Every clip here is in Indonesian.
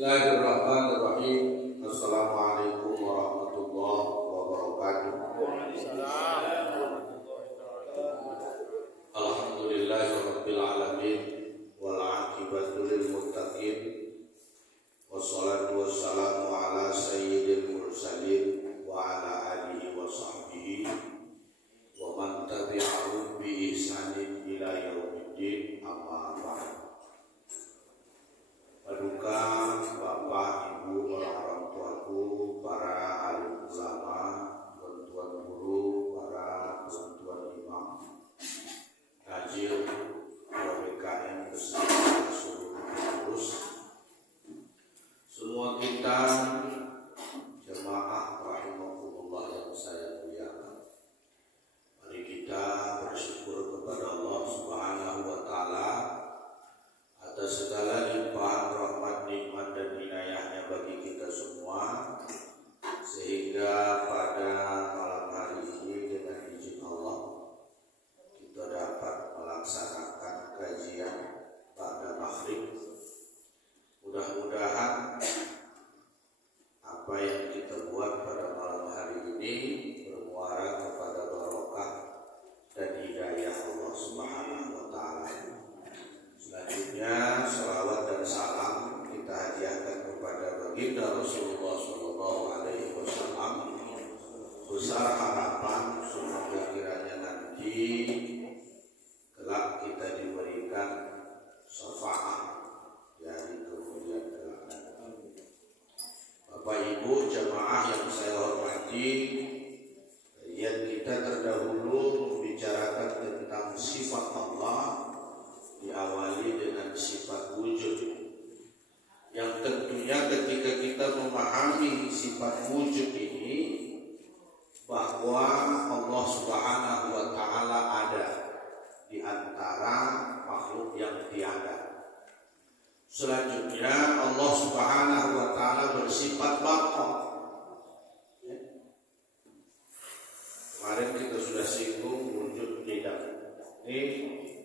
Bismillahirrahmanirrahim. Assalamualaikum warahmatullahi wabarakatuh. Alhamdulillahirabbil alamin wal 'aqibatu lil muttaqin. Wassalatu wassalamu ala sayyidil mursalin wa ala alihi wa sahbihi wa man tabi'ahum bi ihsanin ila yaumiddin. Amma ba'd. Paduka Bapak, Ibu, orang tuaku, para alim ulama, tuan-tuan guru, para tuan-tuan imam, tajil, PKN beserta seluruh pengurus, semua kita jemaah rahimakumullah yang saya muliakan. Mari kita bersyukur kepada Allah Subhanahu wa taala atas segala limpahan rahmat, nikmat dan inayahnya bagi kita semua, sehingga pada malam hari ini dengan izin Allah kita dapat melaksanakan kajian pada maghrib. Mudah-mudahan apa yang kita buat pada malam hari ini bermuara kepada barokah dan hidayah Allah Subhanahu wa taala. Selanjutnya salawat dan salam kita hadiahkan kepada baginda Rasulullah sallallahu alaihi wasallam. Besar harapan semoga kiranya nanti kelak kita diberikan syafaat dari kemudian kelak. Bapak Ibu jemaah yang saya hormati, kajian kita terdahulu membicarakan tentang sifat Allah, diawali dengan sifat wujud, yang tentunya ketika kita memahami sifat wujud ini, bahwa Allah Subhanahu wa taala ada di antara makhluk yang tiada. Selanjutnya Allah Subhanahu wa taala bersifat baqa. Kemarin kita sudah singgung wujud tidak. Ini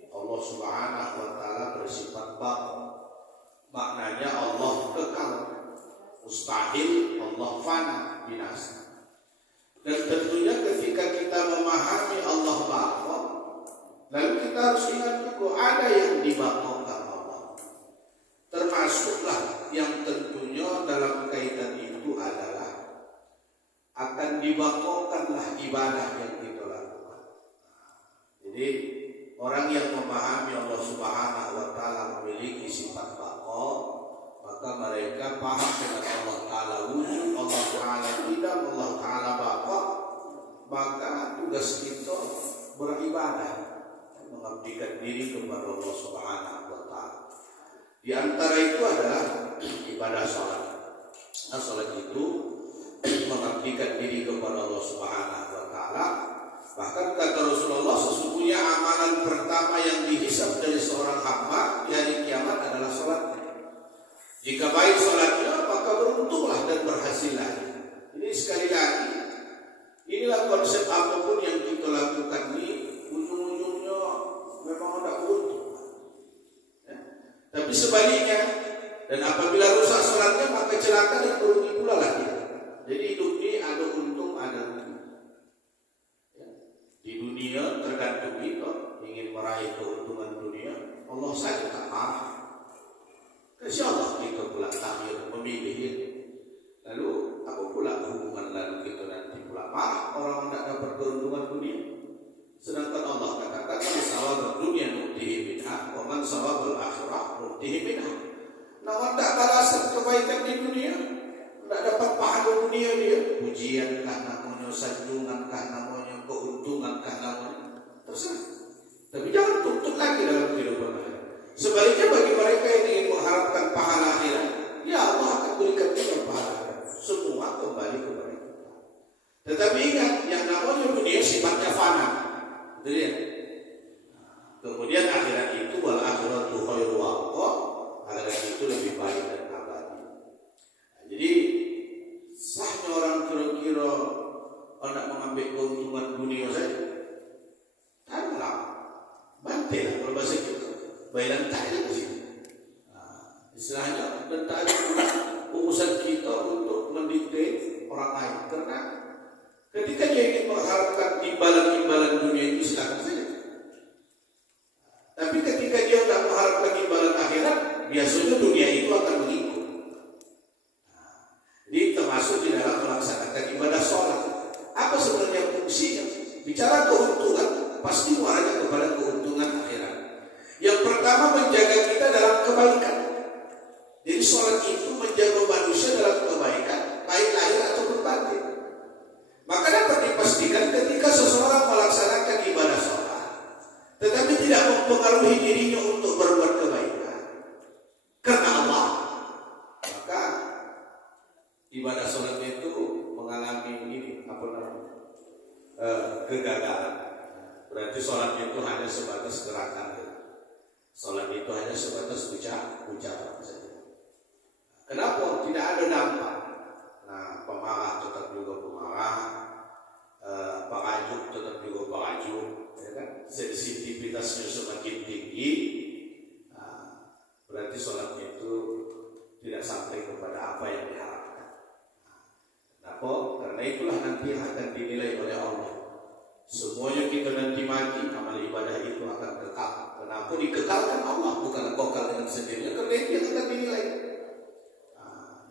Allah Subhanahu wa taala bersifat baqa. Maknanya Allah kekal, mustahil Allah fana, binasa. Dan tentunya ketika kita memahami Allah baqa, lalu kita harus ingat juga ada yang dibaqakan Allah. Termasuklah yang tentunya dalam kaitan itu adalah akan dibaqakanlah ibadah yang kita lakukan. Jadi orang yang memahami Allah Subhanahu wa taala memiliki sifat baqa, maka mereka paham dengan Allah taala wujud, Allah taala tidak, Allah taala baqa, maka tugas kita beribadah, mengabdikan diri kepada Allah Subhanahu wa taala. Di antara itu adalah ibadah salat. Nah, salat itu mengabdikan diri kepada Allah Subhanahu wa taala. Bahkan kata Rasulullah, sesungguhnya amalan pertama yang dihisab dari seorang hamba di hari kiamat adalah salatnya. Jika baik salatnya, maka beruntunglah dan berhasillah. Ini sekali lagi, inilah konsep apapun yang kita lakukan ini, ujung-ujungnya memang ada untung. Ya. Tapi sebaliknya, dan apabila rusak salatnya, maka celaka dan merugi pula lagi. Jadi hidup ini ada untung, ada rugi. Di dunia tergantung kita ingin meraih keuntungan dunia, Allah saja tak marah. Kasih Allah kita pula takhir memilih. Lalu apa pula hubungan lalu kita nanti pula marah orang tidak dapat keuntungan dunia. Sedangkan Allah katakan man sawabad dunia nutihi minha wa man sawabal akhirah nutihi minha. Nah, tidak balasan kebaikan di dunia, tidak dapat pahala dunia dia. Pujiankah namanya, sanjungankah namanya, keuntungankah namanya, terserah. Tapi jangan tuntut lagi dalam kehidupan mereka. Sebaliknya bagi mereka yang ingin mengharapkan pahala akhirat, ya Allah akan berikan kita pahala akhirat. Semua kembali kepada kita. Tetapi ingat, yang namanya dunia sifatnya fana. Jadi, kemudian akhirat itu wal akhiratu khairu wa abqa, akhirat itu lebih baik dan abadi. Jadi sahnya orang kira-kira hendak mengambil keuntungan dunia saja, tanam bantai lah kalau bahasa kita, bayaran tak ada di sini. Istilahnya dan tak ada Ketika dia ingin mengharapkan imbalan-imbalan dunia itu silakan saja. Tapi ketika dia tidak mengharapkan imbalan akhirat, biasanya dunia itu akan mengikut. Jadi termasuk di dalam melaksanakan ibadah sholat. Apa sebenarnya fungsinya? Bicara keuntungan, pasti muaranya kepada keuntungan akhirat. Yang pertama, menjaga kita dalam kebaikan. Jadi sholat itu menjaga manusia dalam kebaikan, baik lahir ataupun batin. Maka dapat dipastikan ketika seseorang melaksanakan ibadah sholat, tetapi tidak mempengaruhi dirinya untuk berbuat kebaikan karena Allah, maka ibadah sholatnya itu mengalami kegagalan. Berarti sholatnya itu hanya sebatas gerakan. Sholat itu hanya sebatas ucapan saja. Kenapa? Tidak ada dampak. Nah, pemarah tetap juga pemarah, pengajuk tetap juga pengajuk, ya kan? Sensitivitasnya semakin tinggi, berarti sholatnya itu tidak sampai kepada apa yang diharapkan. Kenapa? Karena itulah nanti akan dinilai oleh Allah. Semuanya kita nanti mati, amal ibadah itu akan kekal. Kenapa dikekalkan Allah? Bukan kekal dengan sendirinya, karena itu yang akan dinilai.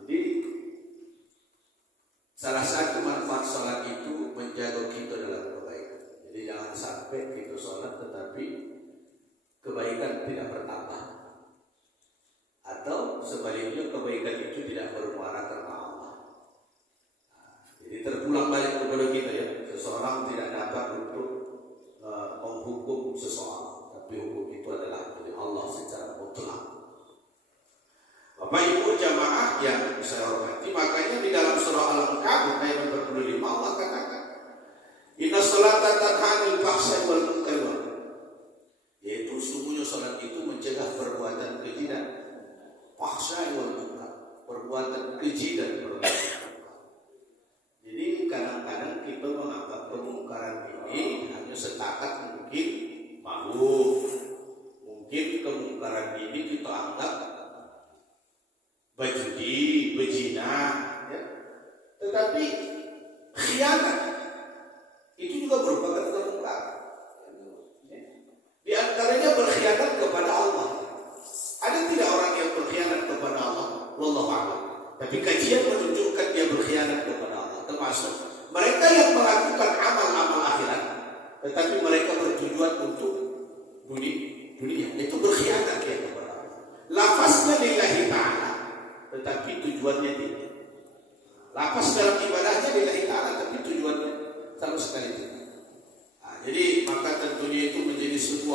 Jadi salah satu manfaat sholat itu menjaga kita dalam kebaikan. Jadi jangan sampai kita sholat tetapi kebaikan tidak bertambah, atau sebaliknya kebaikan itu tidak bermuara karena Allah. Jadi terpulang balik kepada kita ya. Seseorang tidak dapat untuk menghukum seseorang, tapi hukum itu adalah dari Allah secara mutlak. Bapak Ibu jamaah yang saya hormati, makanya di dalam surah Al-Ankabut ayat nomor 25 Allah katakan, Inna sholata tanha 'anil fahsya'i wal munkar, yaitu sungguhnya salat itu mencegah perbuatan keji dan fahsya'i wal munkar, perbuatan keji dan perbuatan munkar. Jadi kadang-kadang kita menganggap kemungkaran ini hanya setakat mungkin makhluk, mungkin kemungkaran ini kita anggap berjudi, berzina, ya. Tetapi khianat itu juga merupakan kemungkaran. Ya. Di antaranya berkhianat kepada Allah. Ada tidak orang yang berkhianat kepada Allah? Wallahu a'lam. Tapi kajian menunjukkan dia berkhianat kepada Allah. Termasuk mereka yang melakukan amal-amal akhirat, tetapi mereka bertujuan untuk dunia. Itu berkhianat ya kepada Allah. Lafaznya lillahi ta'ala, tetapi tujuannya tidak. Lapas dalam ibadahnya lillahi ta'ala, tapi tujuannya sama sekali tidak. Jadi maka tentunya itu menjadi sebuah